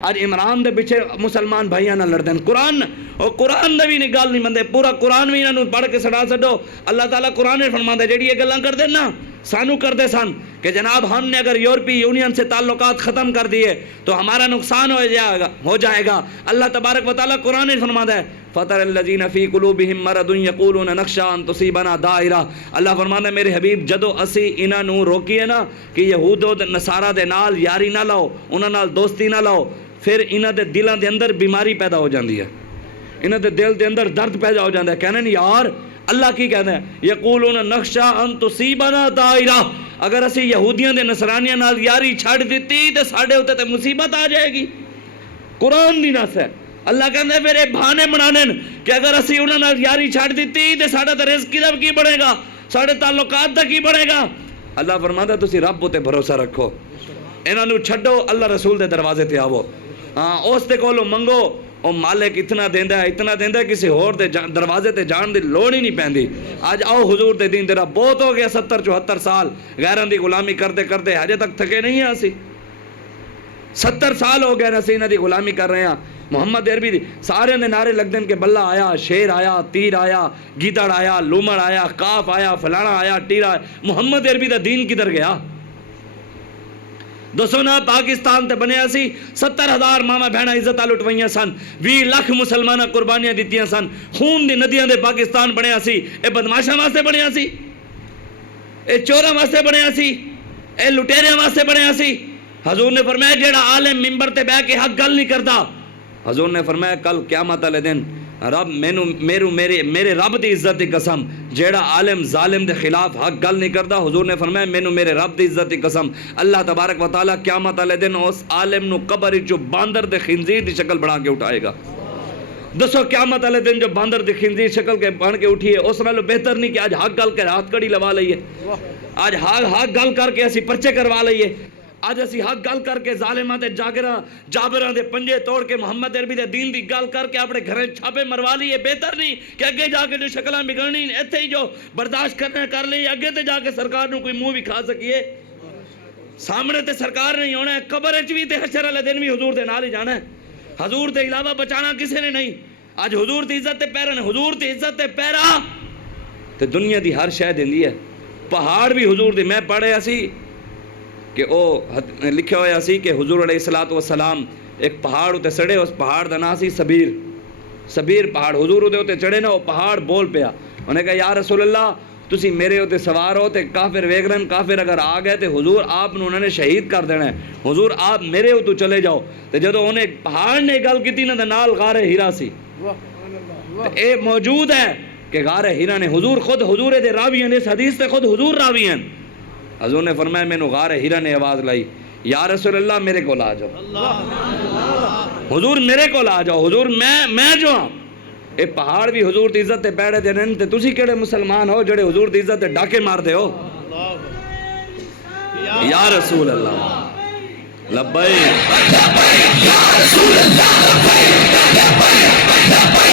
اج عمران دے پیچھے مسلمان بھائیاں نہ لڑدن قرآن اور قرآن دا بھی نہیں گل نہیں مندے پورا قرآن بھی انہوں پڑھ کے سڑا سڈو اللہ تعالیٰ قرآن نے فرماتا ہے جڑی یہ گلاں کر دیں نا سانو کر دے سن کہ جناب ہم نے اگر یورپی یونین سے تعلقات ختم کر دیے تو ہمارا نقصان ہو جائے گا اللہ تبارک و تعالیٰ قرآن نے فرماتا ہے فَتَرَ الَّذِينَ فِي قُلُوبِهِم مَّرَضٌ يَقُولُونَ نَخْشَىٰ أَن تُصِيبَنَا دَائِرَةٌ اللہ فرماتا ہے میرے حبیب جدو اسی انہاں نوں روکیے نا کہ یہود و نصارہ دے نال یاری نہ لاؤ انہاں نال دوستی نہ لاؤ پھر انہاں دے دلاں دے اندر بیماری پیدا ہو جاندی ہے انہاں دے دل دے اندر درد پیدا ہو جاندا ہے کہنے نہیں یار اللہ کی کہتا ہے یقولون نخشا ان تصیبنا دائرہ اگر اسی یہودیاں دے نصرانیاں نال یاری چھڑ دیتی تے ساڈے اوتے تے مصیبت آ جائے گی قرآن دی نص ہے اللہ کہتا ہے پھر یہ بہانے بنانے کہ اگر اسی انہاں نال یاری چھڑ دیتی تے ساڈا تے رزق دا کی بڑھے گا ساڈے تعلقات دا کی بڑھے گا اللہ فرماتا ہے تسی رب تے بھروسہ رکھو انہاں نوں چھڈو اللہ رسول دے دروازے تے آو ہاں اس دے کولوں منگو او مالک اتنا دیندا ہے کسی ہور دے دروازے تے جان دی لوڑ ہی نہیں پیندی آج آؤ حضور دے دین تیرا بہت ہو گیا 70-74 سال غیراں دی غلامی کرتے کرتے ہجے تک تھکے نہیں ہیں اسی 70 سال ہو گئے اسی انہاں دی غلامی کر رہے ہیں محمد عربی دی سارے دے نعرے لگ دین کہ بلہ آیا شیر آیا تیر آیا گیدڑ آیا لومڑ آیا کاف آیا فلانا آیا ٹیرا آیا محمد عربی دا دین کدھر گیا دسو نا پاکستان تے بنیا سی 70,000 ماما بہنا عزت لٹوائیاں سن 20 لاکھ مسلمانہ قربانیاں دیتیاں سن خون دی ندیاں دے پاکستان بنیا سی اے بدماشاں واسطے بنیا سی اے چوراں واسطے بنیا سی اے لٹیریاں واسطے بنیا سی حضور نے فرمایا جیڑا عالم منبر تے بیٹھ کے حق گل نہیں کردا حضور نے فرمایا کل قیامت والے دن رب میرے رب دی عزت دی قسم جیڑا عالم ظالم دے خلاف حق گل نہیں کردا حضور نے فرمایا مینوں میرے رب دی عزت دی قسم اللہ تبارک و تعالیٰ قیامت والے دن اس عالم نو قبر وچ باندر دے خنزیر دی شکل بنا کے اٹھائے گا دسو قیامت والے دن جو باندر دی خنزیر شکل کے بن کے اٹھیے اس نالوں بہتر نہیں کہ آج حق گل کے ہاتھ کڑی لوا لئیے آج حق گل کر کے اسی پرچے کروا لئیے آج اسی حق گل کر کے ظالماں تے جابراں دے پنجے توڑ کے محمد عربی دے دین دی گل کر کے اپنے گھریں چھاپے مروا لیے بہتر نہیں کہ اگے جا کے جو شکلاں بگڑنی ایتھے ہی جو برداشت کرنا کر لئیے اگے تے جا کے سرکار نو کوئی منہ بھی کھا سکیے سامنے تے سرکار نہیں ہونا ہے قبر وچ بھی تے حشر والے دن بھی حضور دے نال ہی جانا ہے حضور دے علاوہ بچانا کسی نے نہیں آج حضور دی عزت تے پیرا حضور دی عزت تے پیرا تے دنیا دی ہر شے دیندی ہے پہاڑ بھی حضور دی میں پڑھیا سی کہ او لکھیا ہویا سی کہ حضور علیہ السلام ایک پہاڑ ہوتے سڑے اس پہاڑ دا نام سی سبیر پہاڑ حضور ہوتے چڑھے نا وہ پہاڑ بول پیا انہوں نے کہا یا رسول اللہ تسی میرے ہوتے سوار ہو تے کافر ویگرن کافر اگر آ گئے تے حضور آپ انہوں نے شہید کر دینا ہے حضور آپ میرے ہو تو چلے جاؤ تے جدو انہیں پہاڑ نے گل کی تھی نا نال غار ہیرا سی اے موجود ہے کہ غار ہیرا نے حضور خود حضور دے راوی ہیں اس حدیث تے خود حضور راوی ہیں حضور نے فرمایا میں نو غار ہیرا نے آواز لائی یا رسول اللہ میرے کو لا جاؤ حضور میرے کو لا جاؤ حضور میں جو ہاں اے پہاڑ بھی حضور دی عزت تے پیڑے دے تے تسی کیڑے مسلمان ہو جڑے حضور دی عزت تے ڈاکے مار دے ہو یا رسول اللہ لبیک